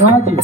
हाँ जी।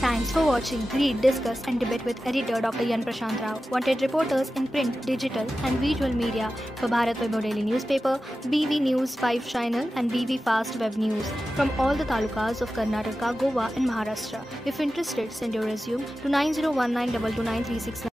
Thanks for watching Read, Discuss and Debate with editor Dr. Yan Prashant Rao. Wanted reporters in print, digital and visual media for Bharat Vaibhav Daily Newspaper, BV News 5 Channel and BV Fast Web News from all the talukas of Karnataka, Goa and Maharashtra. If interested, send your resume to 9019229369.